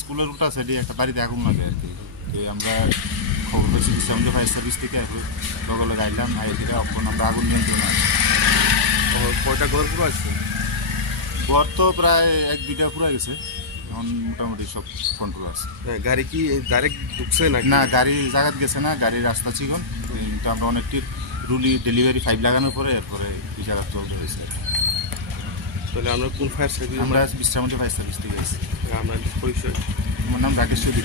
স্কুলের উল্টা সাইডে একটা বাড়িতে আগুন লাগে আর কি। তো আমরা খবর পেয়েছি বিশ্রামপুর ফায়ার সার্ভিস থেকে লগে আইলাম, আইলে আমরা আগুন নিয়ন্ত্রণে আসি। কয়টা ঘর পুরো আছে? ঘর তো প্রায় 1-2টা পুরো গেছে, এখন মোটামুটি সব কন্ট্রোল আছে। গাড়ি কি ডাইরেক্ট ঢুকছে না? না, গাড়ি জায়গাত গেছে না, গাড়ির রাস্তা চিকন, কিন্তু আমরা অনেকটি রুলি ডেলিভারি 5 লাগানোর পরে এরপরে এই জায়গা চলতে হয়েছে। তাহলে আমরা কোন ফায়ার সার্ভিস? আমরা বিশ্রামপুর ফায়ার সার্ভিস থেকে গেছি। আমরা পরিচয়, আমার নাম রাকেশ চৌধুরী।